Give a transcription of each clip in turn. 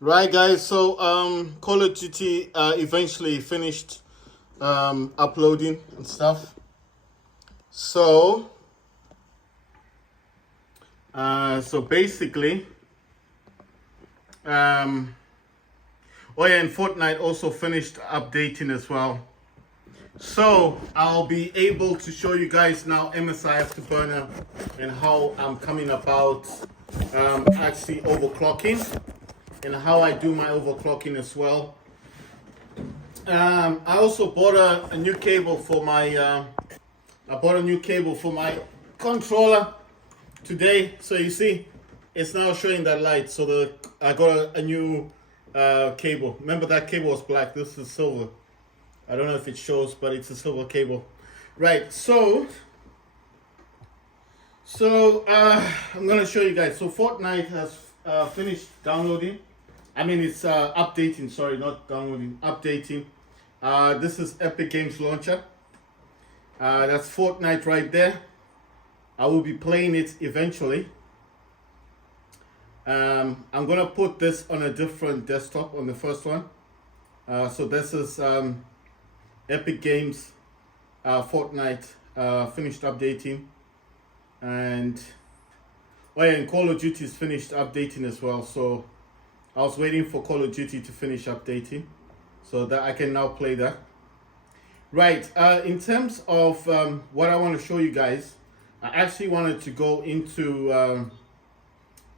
Right, guys. So, Call of Duty eventually finished uploading and stuff. So, so basically, um, oh yeah, and Fortnite also finished updating as well. So I'll be able to show you guys now MSI Afterburner and how I'm coming about actually overclocking and how I do my overclocking as well. I also bought a new cable for my I bought a new cable for my controller today. So you see, it's now showing that light. So I got a new cable. Remember that cable was black. This is silver. I don't know if it shows, but it's a silver cable. Right. So I'm gonna show you guys. So Fortnite has finished downloading. I mean, it's updating. Sorry, not downloading. Updating. This is Epic Games Launcher. That's Fortnite right there. I will be playing it eventually. I'm gonna put this on a different desktop on the first one. So this is Epic Games Fortnite finished updating, and oh yeah, and Call of Duty is finished updating as well. So I was waiting for Call of Duty to finish updating, so that I can now play that. Right. In terms of what I want to show you guys, I actually wanted to go into.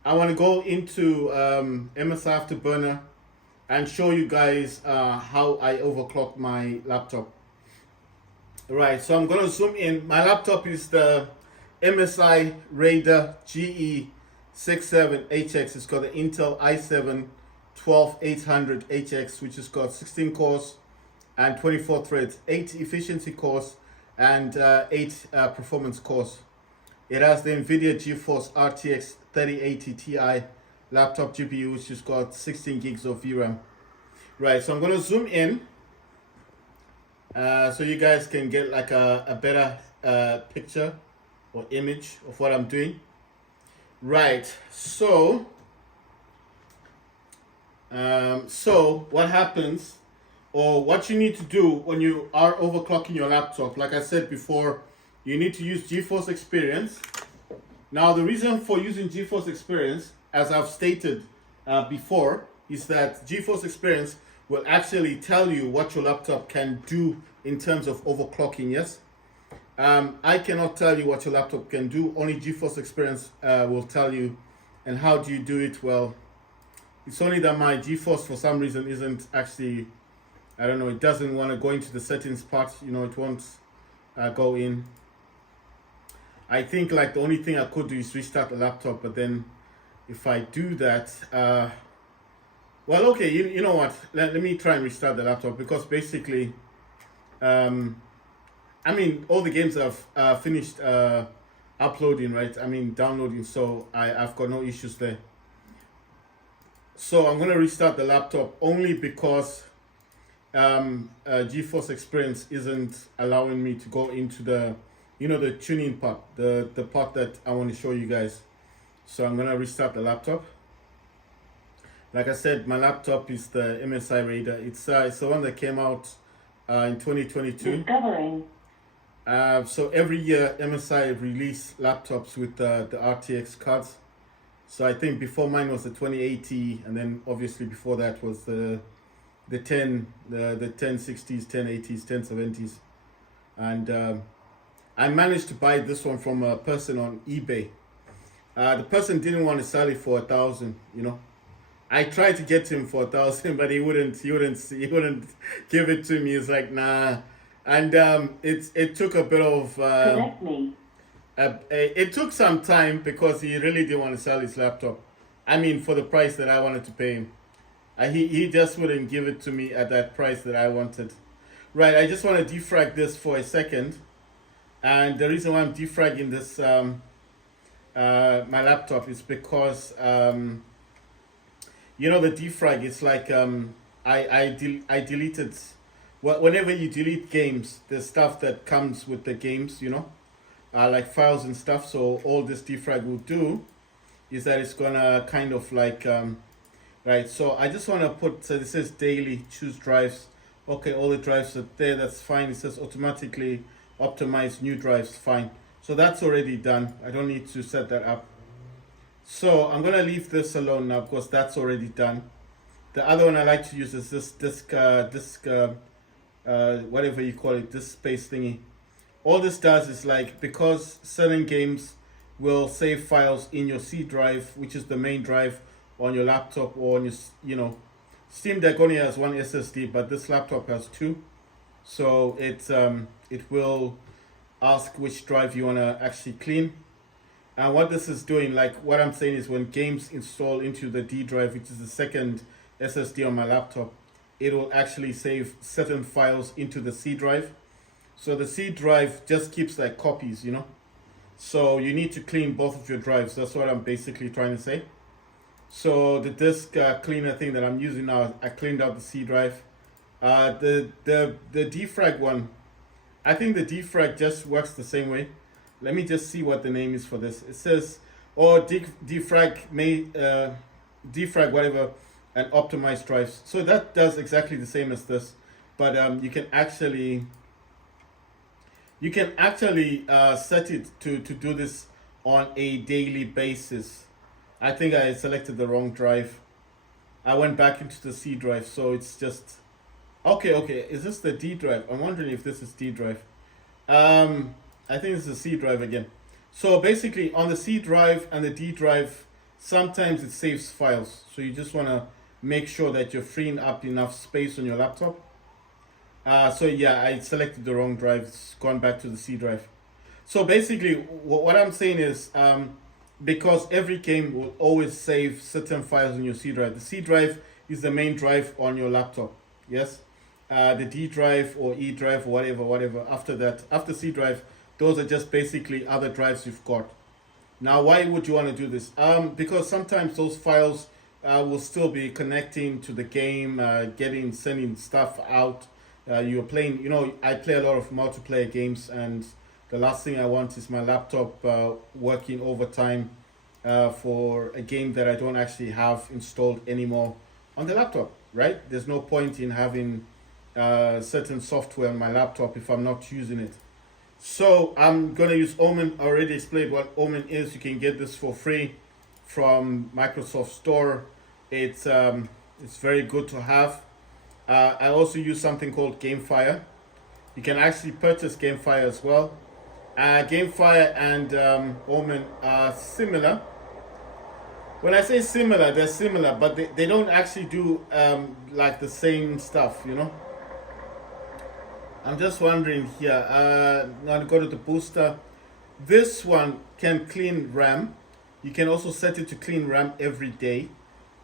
I want to go into MS Afterburner and show you guys how I overclock my laptop. Right. So I'm gonna zoom in. My laptop is the MSI Raider GE67HX. It's got the Intel i7 12800HX, which has got 16 cores and 24 threads, 8 efficiency cores, and 8 performance cores. It has the NVIDIA GeForce RTX 3080 Ti laptop GPU, which has got 16 gigs of VRAM. Right, so I'm going to zoom in so you guys can get like a better picture or image of what I'm doing. Right, so what happens, or what you need to do when you are overclocking your laptop, like I said before, you need to use GeForce Experience. Now, the reason for using GeForce Experience, as I've stated before, is that GeForce Experience will actually tell you what your laptop can do in terms of overclocking, yes? I cannot tell you what your laptop can do, only GeForce Experience will tell you. And how do you do it? Well, it's only that my GeForce for some reason isn't actually, I don't know, it doesn't want to go into the settings part, it won't go in. I think like the only thing I could do is restart the laptop, but then if I do that, well, okay, you know what? Let me try and restart the laptop, because basically, I mean, all the games have finished uploading, right? I mean, downloading, so I've got no issues there. So I'm gonna restart the laptop only because GeForce Experience isn't allowing me to go into the tuning part, the part that I want to show you guys. So I'm gonna restart the laptop. Like I said, my laptop is the MSI Raider. It's the one that came out in 2022. Discovering. So every year MSI release laptops with the RTX cards. So I think before mine was the 2080, and then obviously before that was the 1060s, 1080s, 1070s, and I managed to buy this one from a person on eBay. The person didn't want to sell it for 1,000. I tried to get him for 1,000, but he wouldn't give it to me. It's like, nah, and it took a bit of Connect me. it took some time because he really didn't want to sell his laptop. I mean, for the price that I wanted to pay him, he just wouldn't give it to me at that price that I wanted. Right, I just want to defrag this for a second, and the reason why I'm defragging this my laptop is because the defrag, it's like I deleted. Whenever you delete games, the stuff that comes with the games, like files and stuff. So all this defrag will do is that it's gonna kind of like right? So I just want to put, so this says daily, choose drives. Okay, all the drives are there, that's fine. It says automatically optimize new drives, fine. So that's already done. I don't need to set that up. So I'm gonna leave this alone now because that's already done. The other one I like to use is this whatever you call it, this space thingy. All this does is like, because certain games will save files in your C drive, which is the main drive on your laptop or on your, Steam Deck only has one SSD, but this laptop has two. So it will ask which drive you want to actually clean. And what this is doing, like what I'm saying is when games install into the D drive, which is the second SSD on my laptop, it will actually save certain files into the C drive. So the C drive just keeps like copies, So you need to clean both of your drives. That's what I'm basically trying to say. So the disk cleaner thing that I'm using now, I cleaned out the C drive. The defrag one, I think the defrag just works the same way. Let me just see what the name is for this. It says, or defrag may defrag whatever and optimize drives. So that does exactly the same as this, but you can actually set it to do this on a daily basis. I think I selected the wrong drive. I went back into the C drive, so it's just okay. Is this the D drive? I'm wondering if this is D drive. I think it's the C drive again. So basically, on the C drive and the D drive, sometimes it saves files. So you just want to make sure that you're freeing up enough space on your laptop. So yeah, I selected the wrong drive. It's gone back to the C drive. So basically, what I'm saying is, because every game will always save certain files on your C drive. The C drive is the main drive on your laptop. Yes. The D drive or E drive or whatever. After that, after C drive, those are just basically other drives you've got. Now, why would you want to do this? Because sometimes those files will still be connecting to the game, sending stuff out. You're playing, I play a lot of multiplayer games, and the last thing I want is my laptop working overtime for a game that I don't actually have installed anymore on the laptop, right? There's no point in having certain software on my laptop if I'm not using it. So I'm going to use Omen. I already explained what Omen is. You can get this for free from Microsoft Store. It's very good to have. I also use something called GameFire. You can actually purchase GameFire as well. GameFire and Omen are similar. When I say similar, they're similar, but they don't actually do like the same stuff, I'm just wondering here. Now to go to the booster. This one can clean RAM. You can also set it to clean RAM every day.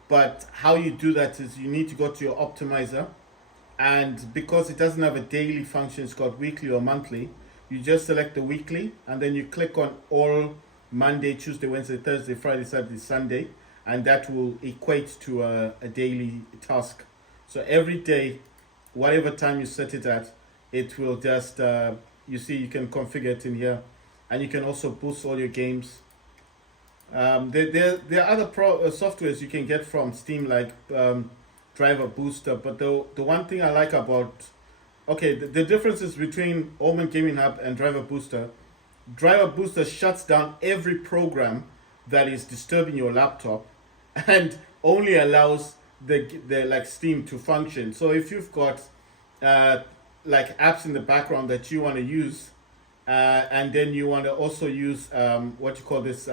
But how you do that is you need to go to your optimizer. And because it doesn't have a daily function, it's got weekly or monthly. You just select the weekly and then you click on all Monday, Tuesday, Wednesday, Thursday, Friday, Saturday, Sunday. And that will equate to a daily task. So every day, whatever time you set it at, it will just, you see, you can configure it in here. And you can also boost all your games. There are other softwares you can get from Steam, like Driver Booster. But the one thing I like about, the differences between Omen Gaming Hub and Driver Booster shuts down every program that is disturbing your laptop and only allows the like Steam to function. So if you've got like apps in the background that you want to use, and then you want to also use what you call this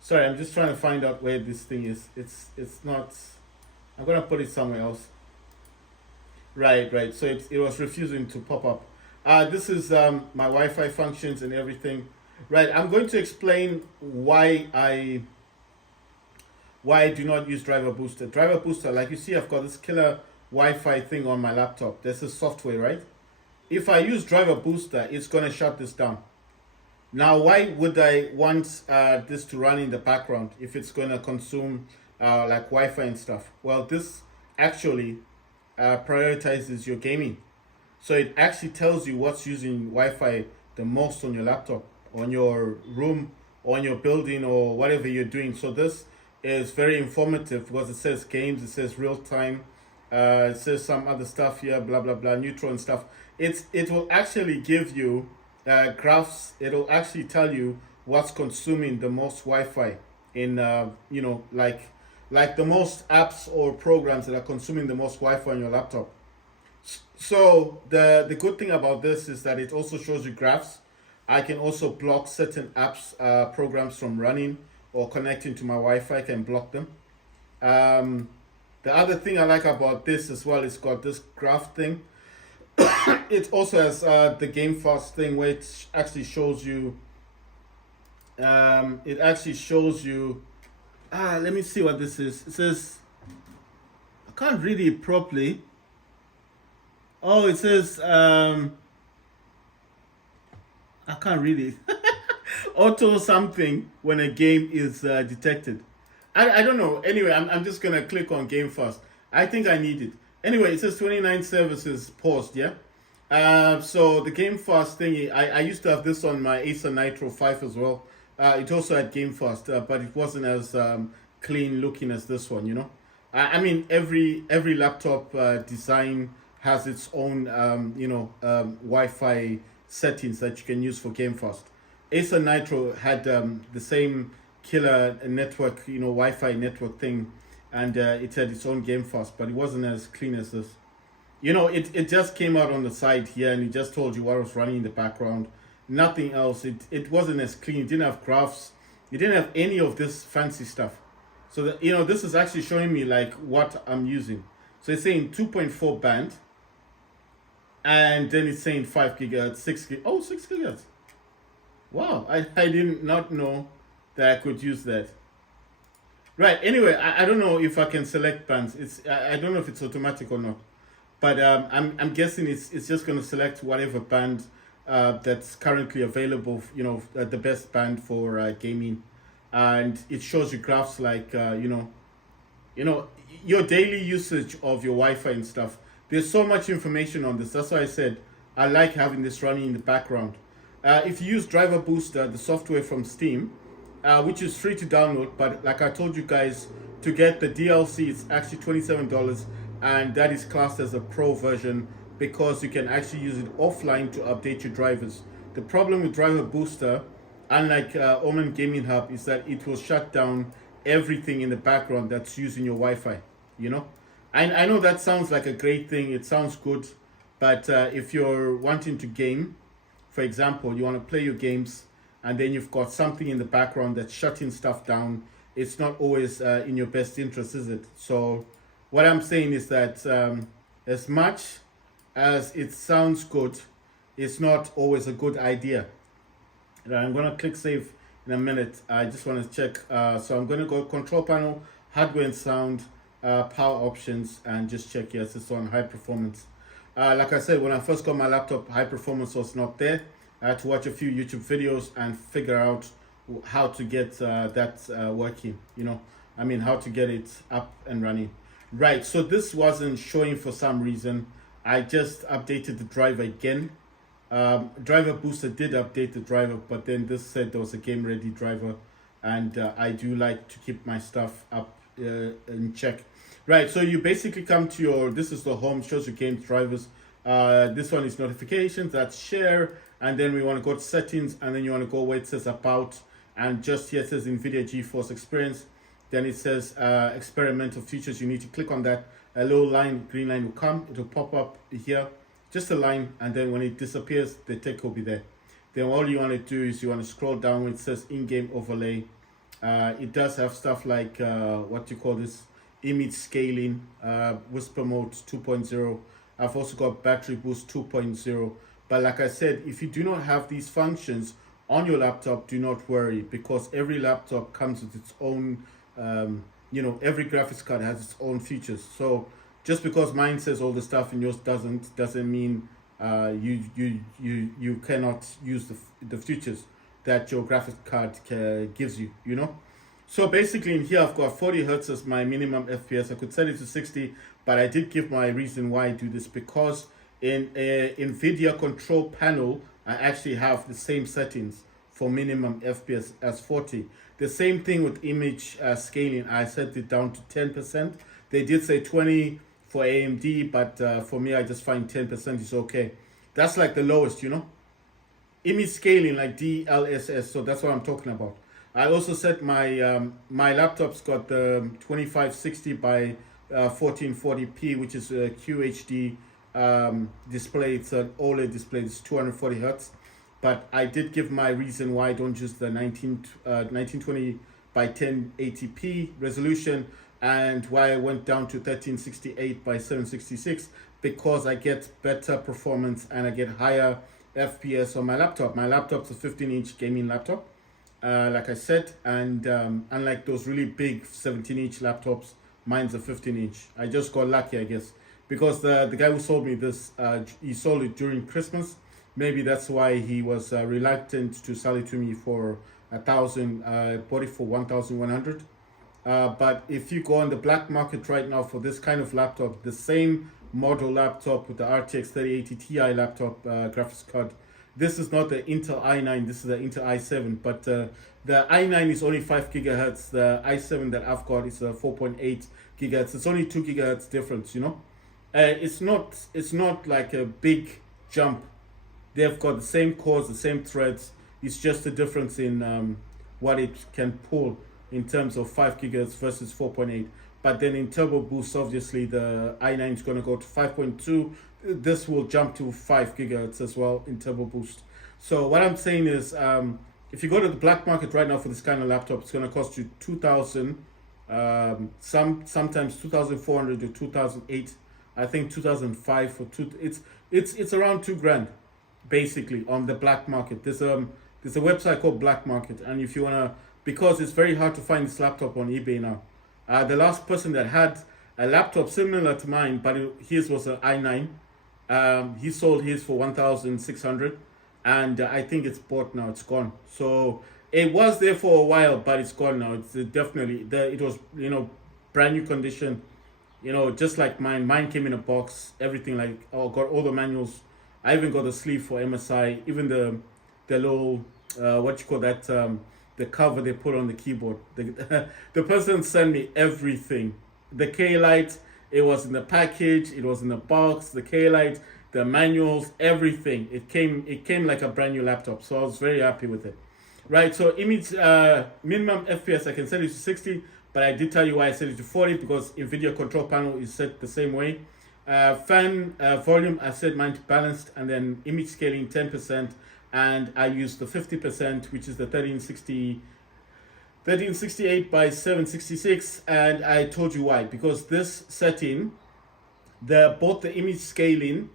sorry, I'm just trying to find out where this thing is. It's not, I'm gonna put it somewhere else. Right. So it was refusing to pop up. This is my Wi-Fi functions and everything. Right, I'm going to explain why I do not use Driver Booster. Driver Booster, like you see, I've got this killer Wi-Fi thing on my laptop. This is software, right? If I use Driver Booster, it's going to shut this down. Now, why would I want this to run in the background if it's going to consume like Wi-Fi and stuff? Well, this actually prioritizes your gaming. So it actually tells you what's using Wi-Fi the most on your laptop, on your room, on your building or whatever you're doing. So this is very informative because it says games, it says real time, it says some other stuff here, blah blah blah, neutral and stuff. It will actually give you graphs. It'll actually tell you what's consuming the most Wi-Fi in like the most apps or programs that are consuming the most Wi-Fi on your laptop. So the good thing about this is that it also shows you graphs. I can also block certain apps, programs from running or connecting to my Wi-Fi. I can block them. Um, the other thing I like about this as well is got this graph thing. It also has the game fast thing, where it actually shows you. It actually shows you. Let me see what this is. It says I can't read it properly. Oh, it says I can't read it. Auto something when a game is detected. I don't know. Anyway, I'm just gonna click on game fast. I think I need it. Anyway, it says 29 services paused. Yeah. So the game fast thingy, I used to have this on my Acer Nitro 5 as well. It also had game fast, but it wasn't as clean looking as this one. I mean, every laptop design has its own Wi-Fi settings that you can use for game fast. Acer Nitro had the same killer network, Wi-Fi network thing, and it had its own game fast, but it wasn't as clean as this. It just came out on the side here, and it just told you what was running in the background. Nothing else. It wasn't as clean. It didn't have graphs. It didn't have any of this fancy stuff. So that this is actually showing me like what I'm using. So it's saying 2.4 band, and then it's saying 5 gigahertz, 6 gig. Oh, 6 gigahertz. Wow, I did not know that I could use that. Right. Anyway, I don't know if I can select bands. I don't know if it's automatic or not, but I'm guessing it's just going to select whatever band that's currently available. The best band for gaming, and it shows you graphs like your daily usage of your Wi-Fi and stuff. There's so much information on this. That's why I said I like having this running in the background. If you use Driver Booster, the software from Steam, which is free to download, but like I told you guys, to get the DLC, it's actually $27, and that is classed as a pro version because you can actually use it offline to update your drivers. The problem with Driver Booster, unlike Omen Gaming Hub, is that it will shut down everything in the background that's using your Wi-Fi. I know that sounds like a great thing. It sounds good, but if you're wanting to game, for example, you want to play your games, and then you've got something in the background that's shutting stuff down, it's not always in your best interest, is it? So what I'm saying is that as much as it sounds good, it's not always a good idea. I'm going to click save in a minute. I just want to check. So I'm going to go control panel, hardware and sound, power options, and just check. Yes, it's on high performance. Like I said, when I first got my laptop, high performance was not there. I had to watch a few YouTube videos and figure out how to get that working. How to get it up and running. Right, so this wasn't showing for some reason. I just updated the driver again. Driver Booster did update the driver, but then this said there was a game ready driver, and I do like to keep my stuff up in check. Right, so you basically come to this is the home, shows you games drivers. This one is notifications, that's share, and then we want to go to settings, and then you want to go where it says about, and just here it says NVIDIA GeForce Experience. Then it says experimental features. You need to click on that. A little line, green line will come. It will pop up here, just a line, and then when it disappears, the tick will be there. Then all you want to do is you want to scroll down where it says in-game overlay. It does have stuff like what you call this, image scaling, whisper mode 2.0. I've also got battery boost 2.0. But like I said, if you do not have these functions on your laptop, do not worry, because every laptop comes with its own every graphics card has its own features. So just because mine says all the stuff and yours doesn't mean you cannot use the features that your graphics card gives you. So basically in here I've got 40 hertz as my minimum FPS. I could set it to 60, but I did give my reason why I do this, because in NVIDIA control panel I actually have the same settings for minimum FPS as 40. The same thing with image scaling. I set it down to 10%. They did say 20 for AMD, but for me, I just find 10% is okay. That's like the lowest, you know. Image scaling like DLSS, so that's what I'm talking about. I also set my laptop's got the 2560 by 1440p, which is a QHD display. It's an OLED display. It's 240 hertz. But I did give my reason why I don't use the 1920 by 1080p resolution, and why I went down to 1368 by 766, because I get better performance and I get higher FPS on my laptop. My laptop's a 15-inch gaming laptop, like I said, and unlike those really big 17-inch laptops, mine's a 15-inch. I just got lucky, I guess, because the guy who sold me this, he sold it during Christmas. Maybe that's why he was reluctant to sell it to me for 1,000. Bought it for 1,100. But if you go on the black market right now for this kind of laptop, the same model laptop with the RTX 3080 Ti laptop graphics card, this is not the Intel i9, this is the Intel i7. But the i9 is only 5 gigahertz. The i7 that I've got is 4.8 gigahertz. It's only 2 gigahertz difference, you know. It's not like a big jump. They've got the same cores, the same threads. It's just the difference in what it can pull in terms of 5 gigahertz versus 4.8. But then in turbo boost, obviously the i9 is going to go to 5.2. This will jump to 5 gigahertz as well in turbo boost. So what I'm saying is, if you go to the black market right now for this kind of laptop, it's going to cost you 2,000, sometimes 2,400 to 2,008. I think 2,005 for two. It's around $2,000. Basically on the black market. There's a website called Black Market, and if you wanna, because it's very hard to find this laptop on eBay now. The last person that had a laptop similar to mine, but his was an i9, he sold his for 1,600, and I think it's bought now. It's gone. So it was there for a while, but it's gone now. It's definitely there. It was, you know, brand new condition, you know, just like mine. Mine came in a box, everything, like, oh, got all the manuals. I even got a sleeve for MSI, even the little what you call that, the cover they put on the keyboard. The person sent me everything. The K-light, it was in the package, it was in the box. The K-light, the manuals, everything. It came like a brand new laptop. So I was very happy with it. Right. So image minimum FPS I can set it to 60, but I did tell you why I set it to 40, because NVIDIA control panel is set the same way. Fan volume, I set mine to balanced, and then image scaling 10%, and I used the 50%, which is the 1368 by 766, and I told you why, because this setting, both the image scaling,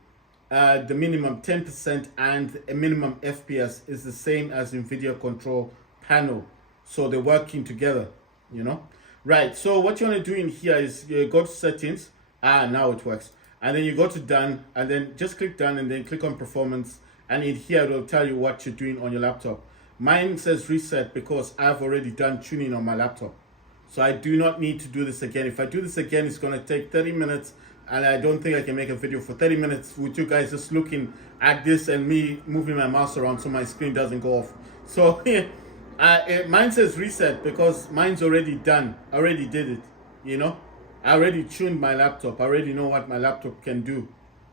the minimum 10% and a minimum FPS is the same as NVIDIA control panel, so they're working together, you know. Right, so what you want to do in here is you go to settings. Now it works. And then you go to done, and then just click done, and then click on performance, and in here it will tell you what you're doing on your laptop. Mine says reset because I've already done tuning on my laptop, so I do not need to do this again. If I do this again, it's going to take 30 minutes, and I don't think I can make a video for 30 minutes with you guys just looking at this and me moving my mouse around so my screen doesn't go off. So mine says reset because mine's already done. I already did it, you know. I already tuned my laptop. I already know what my laptop can do.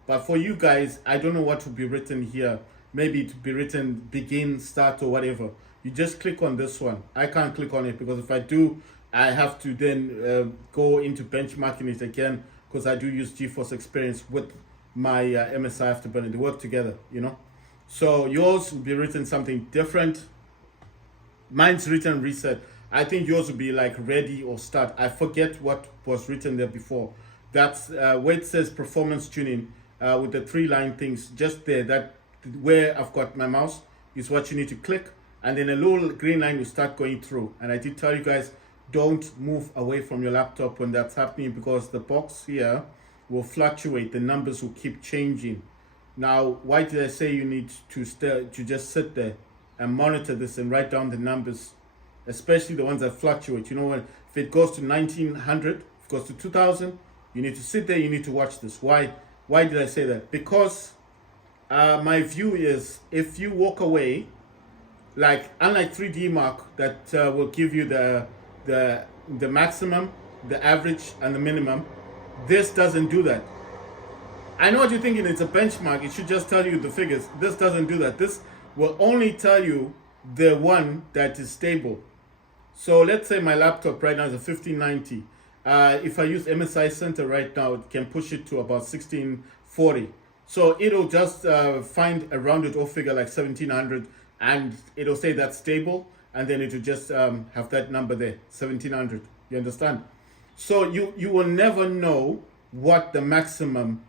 But for you guys, I don't know what will be written here. Maybe it will be written begin, start, or whatever. You just click on this one. I can't click on it because if I do, I have to then go into benchmarking it again, because I do use GeForce Experience with my MSI Afterburner. They work together, you know. So yours will be written something different. Mine's written reset. I think yours will be like ready or start. I forget what was written there before. That's where it says performance tuning with the 3-line things just there. That where I've got my mouse is what you need to click, and then a little green line will start going through. And I did tell you guys, don't move away from your laptop when that's happening, because the box here will fluctuate. The numbers will keep changing. Now, why did I say you need to just sit there and monitor this and write down the numbers? Especially the ones that fluctuate. You know, if it goes to 1900, if it goes to 2000, you need to sit there, you need to watch this. Why did I say that? Because my view is, if you walk away Like unlike 3D Mark that will give you the maximum, the average, and the minimum, this doesn't do that. I know what you're thinking. It's a benchmark. It should just tell you the figures. This doesn't do that. This will only tell you the one that is stable. So let's say my laptop right now is a 1590. If I use MSI Center right now, it can push it to about 1640. So it'll just find a rounded off figure like 1700, and it'll say that's stable, and then it'll just have that number there, 1700. You understand? So you will never know what the maximum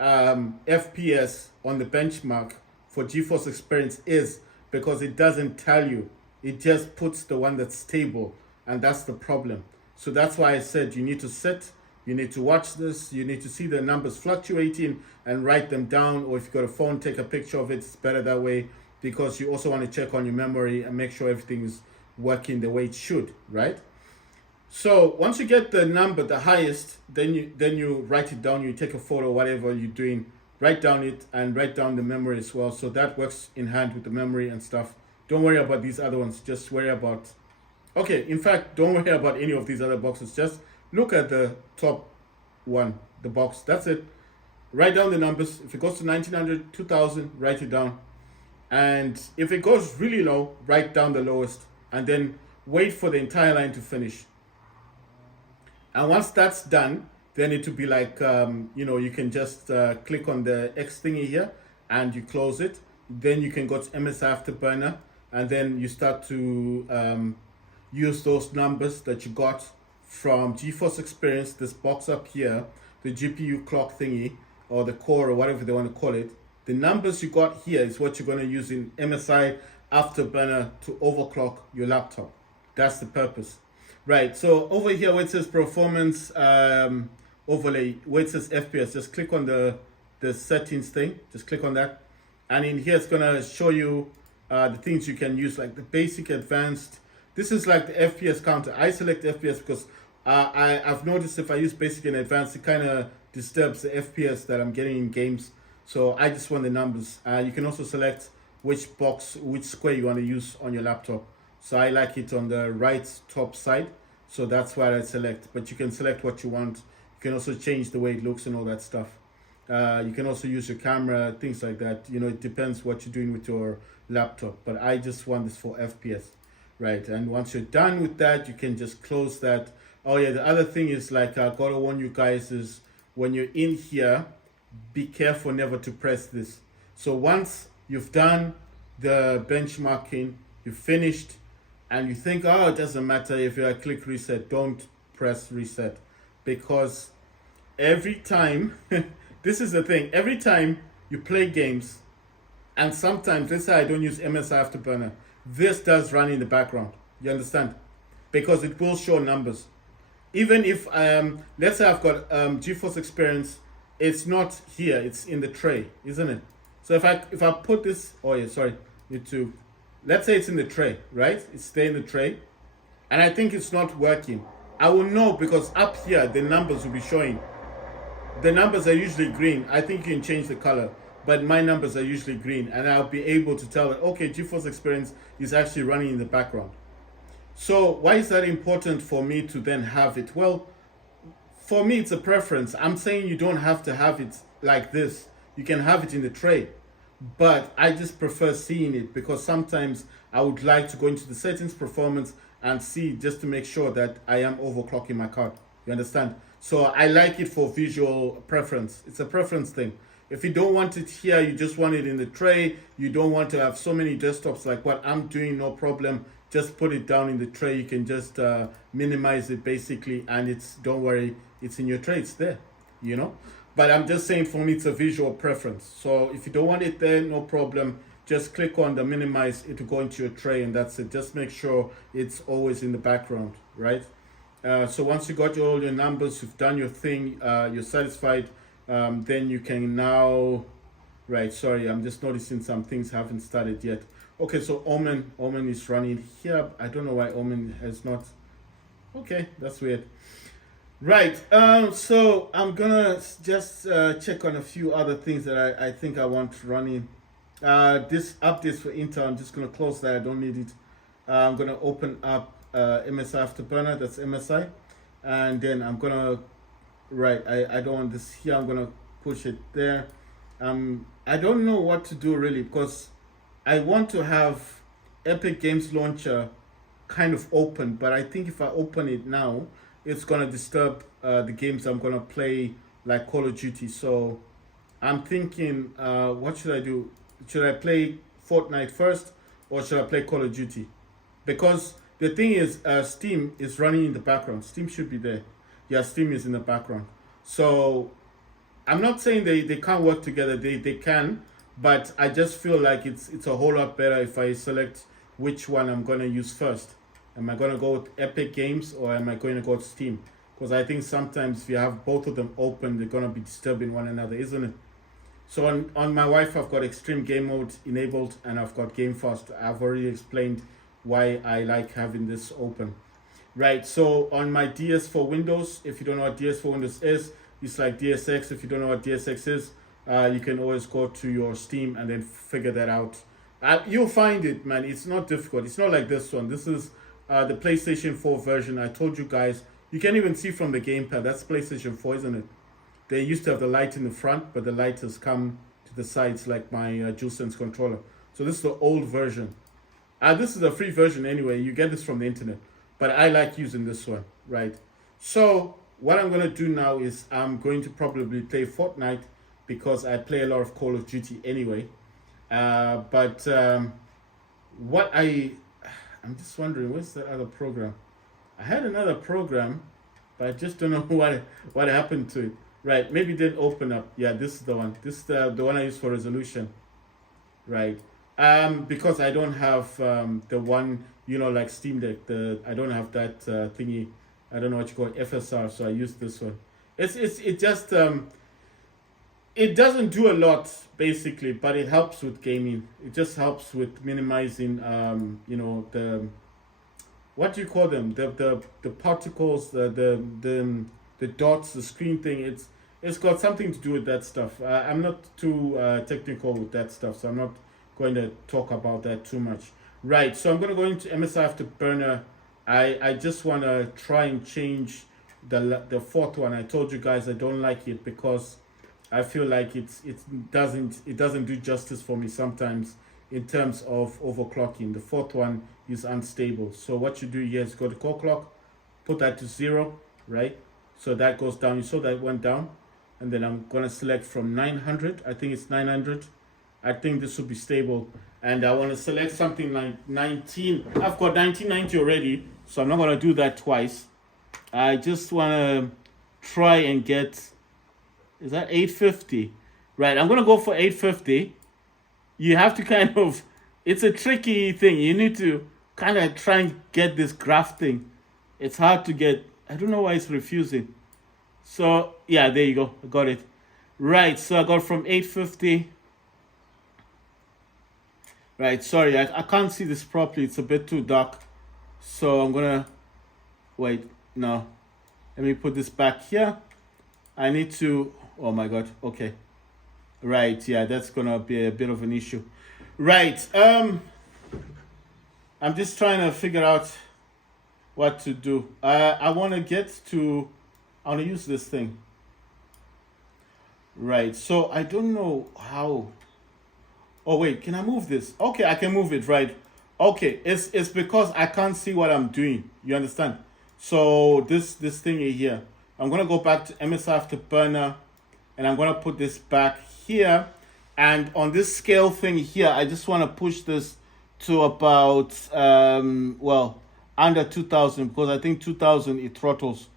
FPS on the benchmark for GeForce Experience is, because it doesn't tell you. It just puts the one that's stable, and that's the problem. So that's why I said you need to sit, you need to watch this, you need to see the numbers fluctuating and write them down, or if you've got a phone, take a picture of it. It's better that way, because you also want to check on your memory and make sure everything is working the way it should, right? So once you get the number, the highest, then you write it down. You take a photo, whatever you're doing, write down it and write down the memory as well. So that works in hand with the memory and stuff. Don't worry about these other ones. Just worry about. Okay, in fact, don't worry about any of these other boxes. Just look at the top one, the box. That's it. Write down the numbers. If it goes to 1900, 2000, write it down. And if it goes really low, write down the lowest, and then wait for the entire line to finish. And once that's done, then it will be like, you can just click on the X thingy here and you close it. Then you can go to MSI Afterburner, and then you start to use those numbers that you got from GeForce Experience, this box up here, the GPU clock thingy, or the core, or whatever they want to call it. The numbers you got here is what you're going to use in MSI Afterburner to overclock your laptop. That's the purpose. Right, so over here where it says performance overlay, where it says FPS, just click on the settings thing, just click on that. And in here it's gonna show you the things you can use, like the basic, advanced. This is like the FPS counter. I select FPS because I've noticed if I use basic and advanced, it kind of disturbs the FPS that I'm getting in games. So I just want the numbers. You can also select which box, which square you want to use on your laptop. So I like it on the right top side. So that's what I select. But you can select what you want. You can also change the way it looks and all that stuff. You can also use your camera, things like that. It depends what you're doing with your laptop. But I just want this for FPS. Right. And once you're done with that, you can just close that. Oh yeah, the other thing is, like, I gotta warn you guys, is when you're in here, be careful never to press this. So once you've done the benchmarking, you've finished, and you think, oh, it doesn't matter if I click reset, don't press reset. Because every time, this is the thing, every time you play games, and sometimes, let's say I don't use MSI Afterburner, this does run in the background. You understand? Because it will show numbers. Even if, let's say I've got GeForce Experience, it's not here, it's in the tray, isn't it? So if I put this, let's say it's in the tray, right? It's there in the tray, and I think it's not working. I will know because up here, the numbers will be showing. The numbers are usually green. I think you can change the color, but my numbers are usually green, and I'll be able to tell that, okay, GeForce Experience is actually running in the background. So why is that important for me to then have it? Well, for me, it's a preference. I'm saying you don't have to have it like this. You can have it in the tray. But I just prefer seeing it, because sometimes I would like to go into the settings, performance, and see, just to make sure that I am overclocking my card. You understand? So I like it for visual preference. It's a preference thing. If you don't want it here, you just want it in the tray, you don't want to have so many desktops like what I'm doing, no problem. Just put it down in the tray. You can just minimize it basically, and don't worry, it's in your tray, it's there, But I'm just saying, for me, it's a visual preference. So if you don't want it there, no problem. Just click on the minimize, it will go into your tray, and that's it. Just make sure it's always in the background, right? So once you got all your numbers, you've done your thing, you're satisfied, then you can now, right, sorry, I'm just noticing some things haven't started yet. Okay, so Omen is running here. I don't know why Omen has not. Okay, that's weird. Right, so I'm gonna just check on a few other things that I think I want running. This updates for Intel. I'm just gonna close that. I don't need it. I'm gonna open up MSI Afterburner. That's MSI, and then I'm gonna right. I don't want this here. I'm gonna push it there. I don't know what to do really because I want to have Epic Games Launcher kind of open, but I think if I open it now, it's gonna disturb the games I'm gonna play, like Call of Duty. So I'm thinking, what should I do? Should I play Fortnite first, or should I play Call of Duty? Because the thing is, Steam is running in the background. Steam should be there. Yeah, Steam is in the background. So I'm not saying they can't work together. They can, but I just feel like it's a whole lot better if I select which one I'm gonna use first. Am I gonna go with Epic Games or am I going to go with Steam? Because I think sometimes if you have both of them open, they're gonna be disturbing one another, isn't it? So on my Wi-Fi, I've got extreme game mode enabled and I've got game fast. I've already explained why I like having this open. Right, so on my DS for Windows, if you don't know what DS for Windows is, it's like DSX. If you don't know what DSX is, you can always go to your Steam and then figure that out. You'll find it, man. It's not difficult. It's not like this one. This is the PlayStation 4 version. I told you guys. You can even see from the gamepad. That's PlayStation 4, isn't it? They used to have the light in the front, but the light has come to the sides like my DualSense controller. So this is the old version. This is the free version anyway. You get this from the internet. But I like using this one, right? So what I'm going to do now is I'm going to probably play Fortnite because I play a lot of Call of Duty anyway. But what I'm just wondering, what's that other program? I had another program, but I just don't know what happened to it. Right, maybe it didn't open up. Yeah, this is the one. This is the one I use for resolution. Right. Because I don't have the one, like Steam Deck. I don't have that thingy. I don't know what you call it, FSR. So I use this one. It just it doesn't do a lot basically, but it helps with gaming. It just helps with minimizing the, what do you call them, the particles, the dots, the screen thing. It's got something to do with that stuff. I'm not too technical with that stuff, so I'm not going to talk about that too much. Right, so I'm going to go into MSI Afterburner. I just want to try and change the fourth one. I told you guys I don't like it because I feel like it doesn't do justice for me sometimes in terms of overclocking. The fourth one is unstable. So what you do here is go to core clock, put that to 0, right? So that goes down. You saw that went down. And then I'm going to select from 900. I think it's 900. I think this will be stable. And I want to select something like 19. I've got 1990 already, so I'm not going to do that twice. I just want to try and get, is that 850? Right, I'm going to go for 850. You have to kind of, it's a tricky thing. You need to kind of try and get this graph thing. It's hard to get. I don't know why it's refusing. So, yeah, there you go. I got it. Right, so I got from 850. Right, sorry, I can't see this properly. It's a bit too dark. So I'm going to, wait, no. Let me put this back here. I need to, oh my God, okay. Right, yeah, that's going to be a bit of an issue. Right, I'm just trying to figure out what to do. I want to get to, I want to use this thing. Right, so I don't know how. Oh wait, can I move this? Okay, I can move it, right. Okay, it's because I can't see what I'm doing. You understand? So this thing here, I'm gonna go back to MSI Afterburner and I'm gonna put this back here. And on this scale thing here, I just want to push this to about under 2000 because I think 2000 it throttles.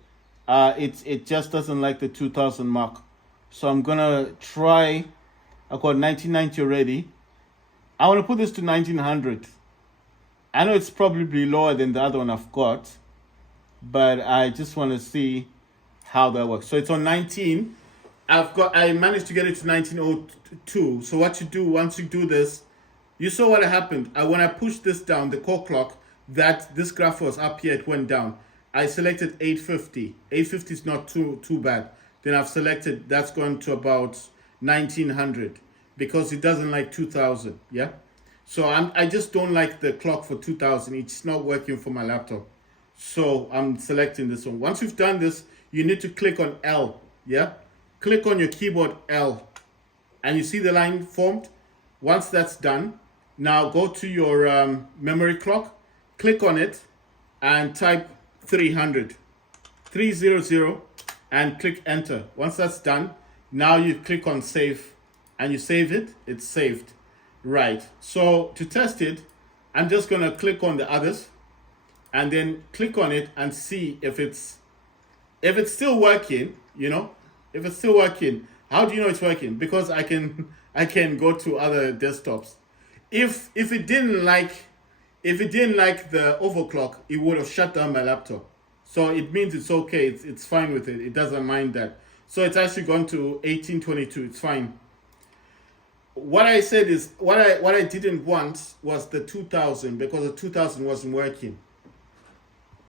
It just doesn't like the 2000 mark. So I'm gonna try. I've got 1990 already. I want to put this to 1900. I know it's probably lower than the other one I've got, but I just want to see how that works. So it's on 19. I managed to get it to 1902. So what you do once you do this, you saw what happened. When I pushed this down, the core clock, that this graph was up here, it went down. I selected 850. 850 is not too bad. Then I've selected, that's gone to about 1900. because it doesn't like 2000. Yeah. So I just don't like the clock for 2000. It's not working for my laptop. So I'm selecting this one. Once you've done this, you need to click on L. Yeah. Click on your keyboard L. And you see the line formed. Once that's done, now go to your memory clock, click on it, and type 300, 300, and click enter. Once that's done, now you click on save, and you save it, it's saved. Right, so to test it, I'm just gonna click on the others, and then click on it and see if it's still working, if it's still working. How do you know it's working? Because I can go to other desktops. If it didn't like the overclock, it would have shut down my laptop. So it means it's okay. It's fine with it. It doesn't mind that. So it's actually gone to 1822. It's fine. What I said is what I didn't want was the 2000, because the 2000 wasn't working.